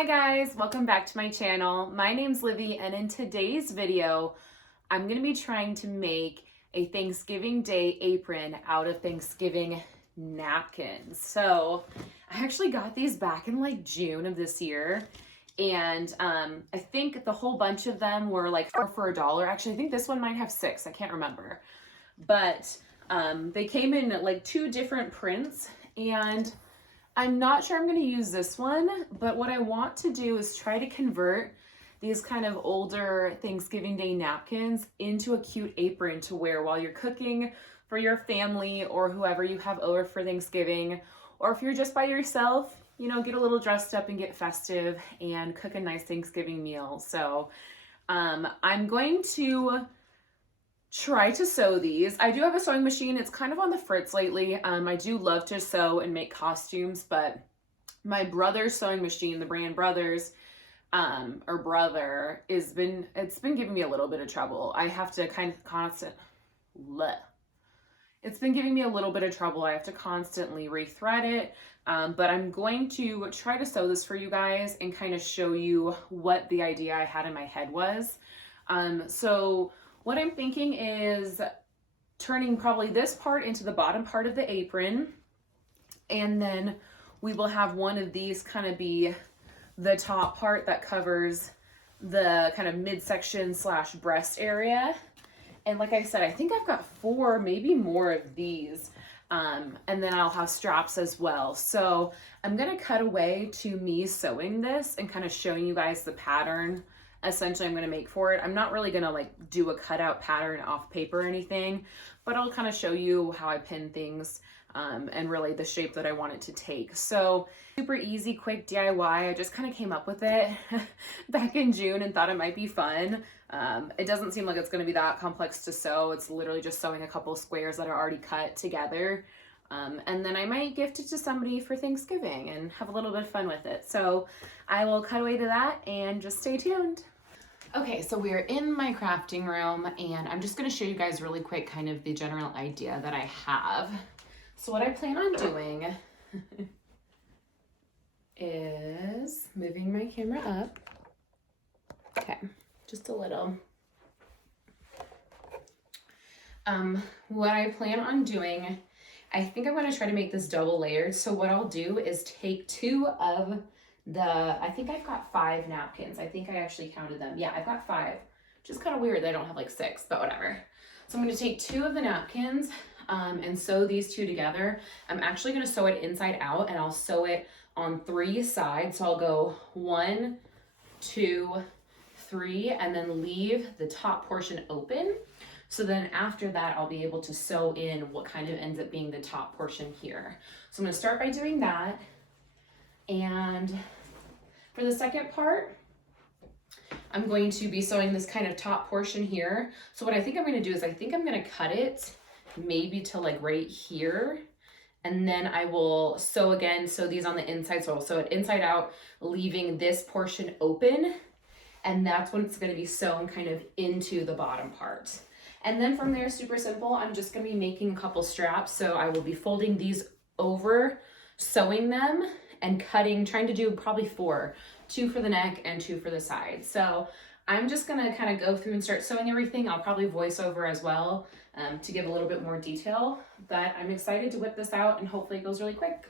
Hi guys, welcome back to my channel. My name's Livy, and in today's video, I'm gonna be trying to make a Thanksgiving Day apron out of Thanksgiving napkins. So I actually got these back in like June of this year, and I think the whole bunch of them were like for $1. Actually, I think this one might have 6, I can't remember. But they came in like 2 different prints, and I'm not sure I'm going to use this one, but what I want to do is try to convert these kind of older Thanksgiving Day napkins into a cute apron to wear while you're cooking for your family or whoever you have over for Thanksgiving. Or if you're just by yourself, you know, get a little dressed up and get festive and cook a nice Thanksgiving meal. So I'm going to try to sew these. I do have a sewing machine. It's kind of on the fritz lately. I do love to sew and make costumes, but my brother's sewing machine, the brand Brothers, it's been giving me a little bit of trouble. I have to it's been giving me a little bit of trouble. I have to constantly rethread it. But I'm going to try to sew this for you guys and kind of show you what the idea I had in my head was. So what I'm thinking is turning probably this part into the bottom part of the apron, and then we will have one of these kind of be the top part that covers the kind of midsection / breast area. And like I said, I think I've got 4, maybe more of these, and then I'll have straps as well. So I'm gonna cut away to me sewing this and kind of showing you guys the pattern essentially I'm going to make for it. I'm not really going to like do a cutout pattern off paper or anything, but I'll kind of show you how I pin things and really the shape that I want it to take. So super easy, quick DIY. I just kind of came up with it back in June and thought it might be fun. It doesn't seem like it's going to be that complex to sew. It's literally just sewing a couple squares that are already cut together. And then I might gift it to somebody for Thanksgiving and have a little bit of fun with it. So I will cut away to that and just stay tuned. Okay, so we're in my crafting room, and I'm just gonna show you guys really quick kind of the general idea that I have. So what I plan on doing is moving my camera up. Okay, just a little. What I plan on doing, I think I'm going to try to make this double layered. So what I'll do is take 2 of I think I've got 5 napkins. I think I actually counted them. Yeah, I've got 5. Which is kind of weird that I don't have like 6, but whatever. So I'm going to take 2 of the napkins and sew these 2 together. I'm actually going to sew it inside out, and I'll sew it on 3 sides. So I'll go 1, 2, 3, and then leave the top portion open. So then after that, I'll be able to sew in what kind of ends up being the top portion here. So I'm going to start by doing that. And for the second part, I'm going to be sewing this kind of top portion here. So what I think I'm going to do is I think I'm going to cut it maybe to like right here. And then I will sew again, sew these on the inside. So I'll sew it inside out, leaving this portion open. And that's when it's going to be sewn kind of into the bottom part. And then from there, super simple, I'm just going to be making a couple straps. So I will be folding these over, sewing them, and cutting, trying to do probably 4, 2 for the neck and 2 for the side. So I'm just gonna kind of go through and start sewing everything. I'll probably voice over as well to give a little bit more detail, but I'm excited to whip this out and hopefully it goes really quick.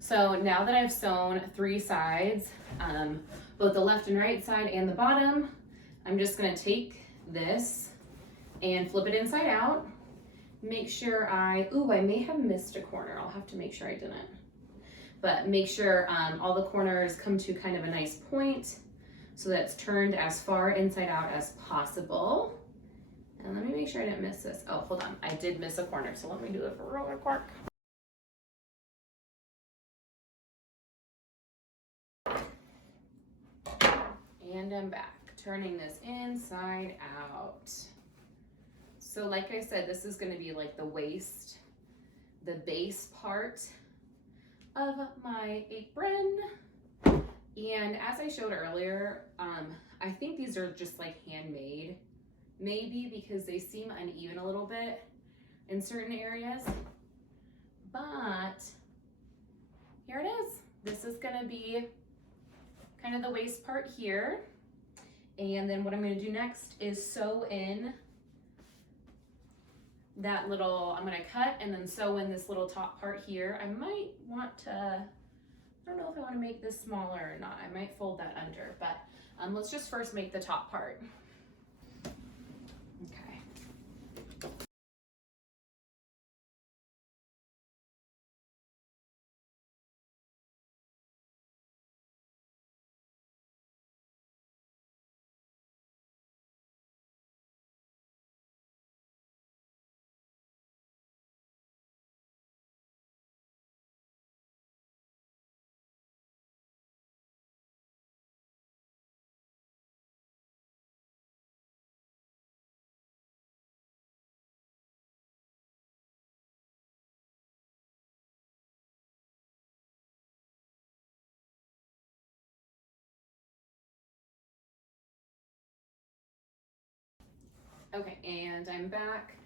So now that I've sewn 3 sides, both the left and right side and the bottom, I'm just gonna take this and flip it inside out make sure I may have missed a corner. I'll have to make sure I didn't. But make sure all the corners come to kind of a nice point so that it's turned as far inside out as possible. And let me make sure I didn't miss this. Oh, hold on. I did miss a corner, so let me do it really quick. And I'm back, turning this inside out. So like I said, this is gonna be like the waist, the base part of my apron. And as I showed earlier, I think these are just like handmade, maybe because they seem uneven a little bit in certain areas, but here it is. This is gonna be kind of the waist part here. And then what I'm gonna do next is sew in that little, I'm gonna cut and then sew in this little top part here. I might want to, I don't know if I wanna make this smaller or not. I might fold that under, but let's just first make the top part. Okay. Okay, and I'm back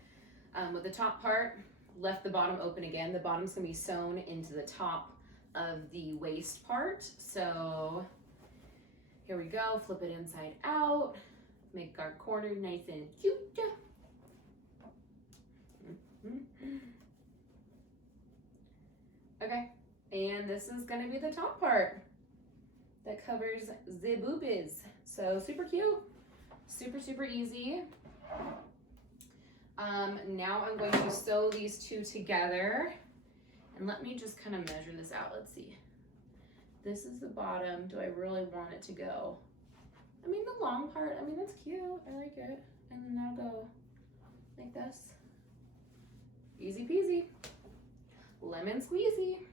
with the top part, left the bottom open again. The bottom's gonna be sewn into the top of the waist part. So here we go, flip it inside out, make our corner nice and cute. Okay, and this is gonna be the top part that covers the boobies. So super cute, super easy. Now I'm going to sew these two together, and let me just kind of measure this out. Let's see. This is the bottom. Do I really want it to go? I mean, the long part, I mean, that's cute. I like it. And then that'll go like this. Easy peasy. Lemon squeezy.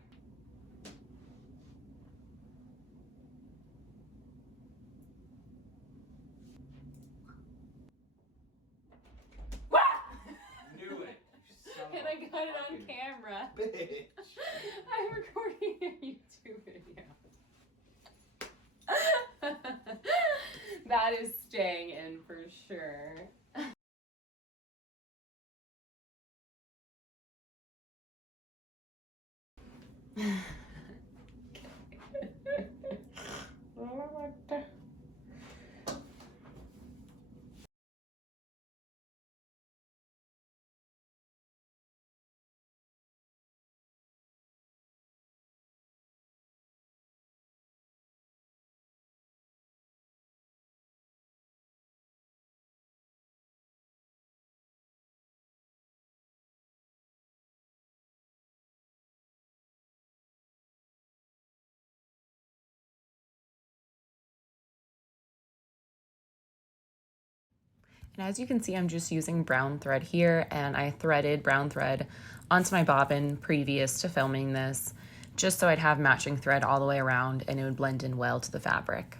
And I got it on camera. Bitch. I'm recording a YouTube video. That is staying in for sure. And as you can see, I'm just using brown thread here, and I threaded brown thread onto my bobbin previous to filming this, just so I'd have matching thread all the way around and it would blend in well to the fabric.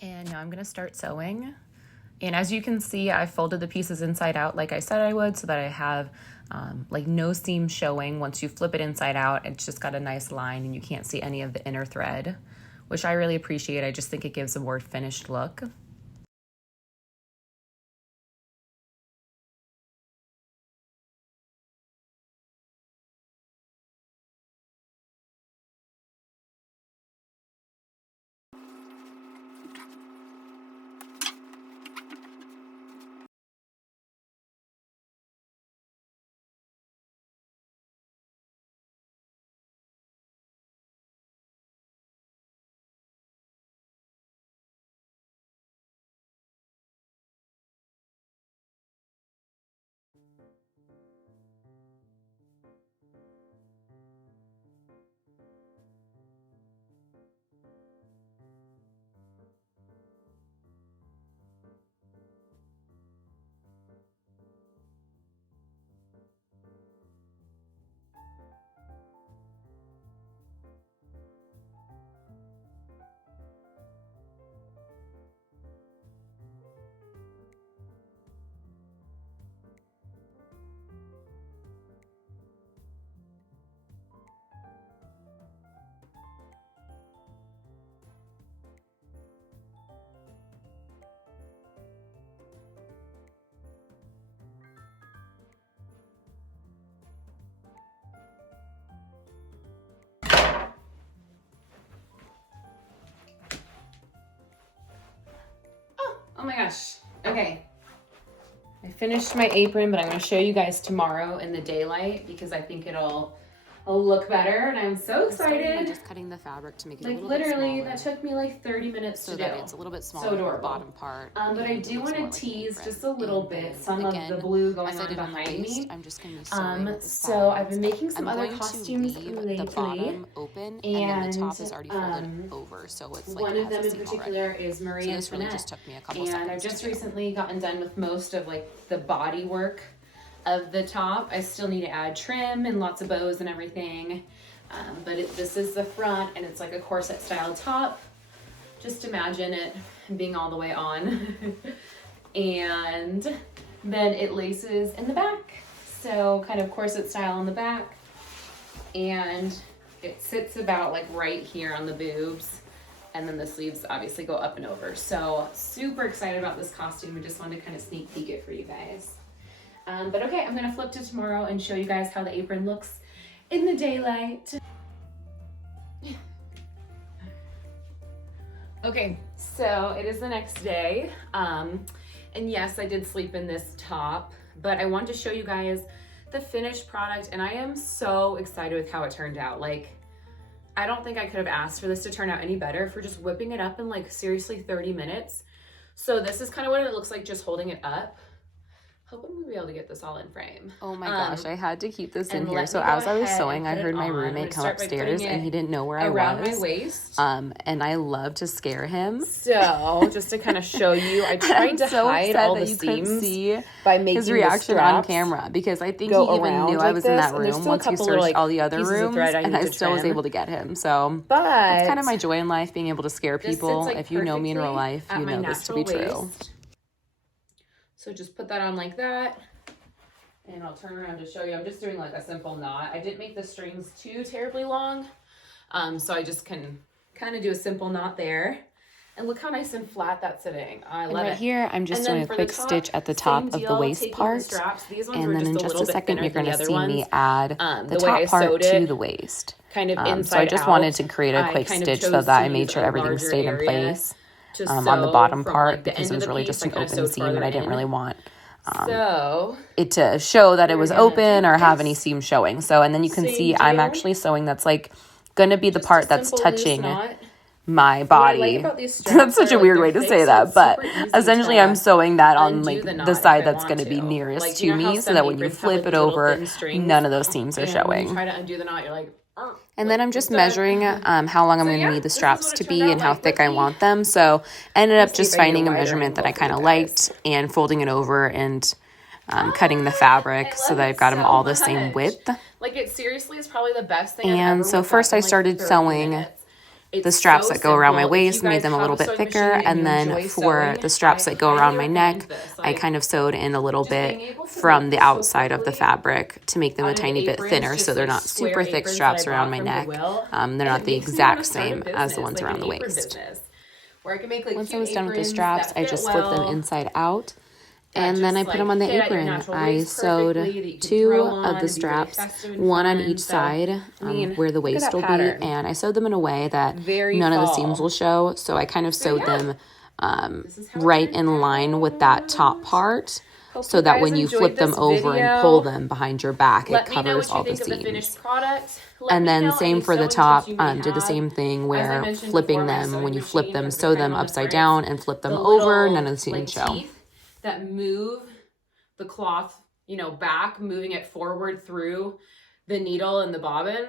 And now I'm gonna start sewing. And as you can see, I folded the pieces inside out like I said I would, so that I have like no seam showing. Once you flip it inside out, it's just got a nice line and you can't see any of the inner thread, which I really appreciate. I just think it gives a more finished look. Oh my gosh. Okay. I finished my apron, but I'm going to show you guys tomorrow in the daylight because I think it'll look better, and I'm so excited. Just cutting the fabric to make it like a little literally bit smaller, that took me like 30 minutes so to that do. it's a little bit smaller so on the adorable. bottom part. But I do want to tease just a little bit some of the blue going on behind me. I'm just going to be sewing the so I've been sides. making some other costumes lately, the bottom open, and then the top is already folded over, so it's like one of them in particular already. is Marie so this really Antoinette, just took me a couple and seconds I've just to do. recently gotten done with most of like the body work of the top. I still need to add trim and lots of bows and everything. But this is the front, and it's like a corset style top. Just imagine it being all the way on. And then it laces in the back. So kind of corset style on the back. And it sits about like right here on the boobs. And then the sleeves obviously go up and over. So super excited about this costume. I just wanted to kind of sneak peek it for you guys. But okay, I'm gonna flip to tomorrow and show you guys how the apron looks in the daylight. Okay, so it is the next day. And yes, I did sleep in this top, but I wanted to show you guys the finished product, and I am so excited with how it turned out. Like, I don't think I could have asked for this to turn out any better for just whipping it up in like seriously 30 minutes. So this is kind of what it looks like just holding it up. Hoping we'll be able to get this all in frame. Oh my gosh, I had to keep this in here. So as I was sewing, I heard my roommate come upstairs, and he didn't know where I was. Around my waist. And I love to scare him. So just to kind of show you, I tried to hide all the seams by making his reaction on camera, because I think he even knew I was in that room once he searched all the other rooms, and I still was able to get him. So that's kind of my joy in life, being able to scare people. If you know me in real life, you know this to be true. So just put that on like that, and I'll turn around to show you. I'm just doing like a simple knot. I didn't make the strings too terribly long, so I just can kind of do a simple knot there. And look how nice and flat that's sitting. I love it. Right here, I'm just doing a quick stitch at the top of the waist part, and then in just a second, you're going to see me add the top part to the waist. Kind of inside so I just wanted to create a quick stitch so that I made sure everything stayed in place. On the bottom part, because it was really just an open seam, and I didn't really want it to show that it was open or have any seam showing. So, and then you can see I'm actually sewing that's like going to be the part that's touching my body. That's such a weird way to say that, but essentially I'm sewing that on like the side that's going to be nearest to me, so that when you flip it over, none of those seams are showing. Try to undo the knot, you're like, and then I'm just measuring how long I'm going to need the straps to be and how thick I want them. So I ended up just finding a measurement that I kind of liked and folding it over and cutting the fabric so that I've got them all the same width. Like, it seriously is probably the best thing. And so first I started sewing the straps that go around my waist, made them a little bit thicker, and then for the straps that go around my neck, I kind of sewed in a little bit from the outside of the fabric to make them a tiny bit thinner, so they're not super thick straps around my neck. They're not the exact same as the ones around the waist. Once I was done with the straps, I just flipped them inside out. And then I put them on the apron. I sewed 2 of the straps, one on each side where the waist will be. And I sewed them in a way that none of the seams will show. So I kind of sewed them right in line with that top part, so that when you flip them over and pull them behind your back, it covers all the seams. And then same for the top, did the same thing where flipping them, when you flip them, sew them upside down and flip them over, none of the seams show. That move the cloth, you know, back, moving it forward through the needle and the bobbin,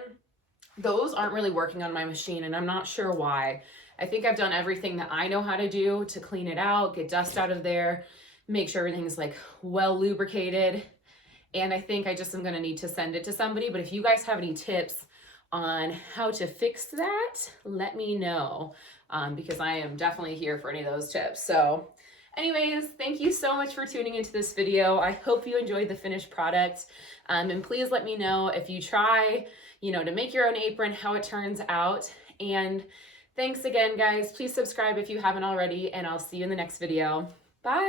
those aren't really working on my machine, and I'm not sure why. I think I've done everything that I know how to do to clean it out, get dust out of there, make sure everything's like well lubricated, and I think I just am gonna need to send it to somebody. But if you guys have any tips on how to fix that, let me know, because I am definitely here for any of those tips. So anyways, thank you so much for tuning into this video. I hope you enjoyed the finished product. And please let me know if you try, you know, to make your own apron, how it turns out. And thanks again, guys. Please subscribe if you haven't already, and I'll see you in the next video. Bye.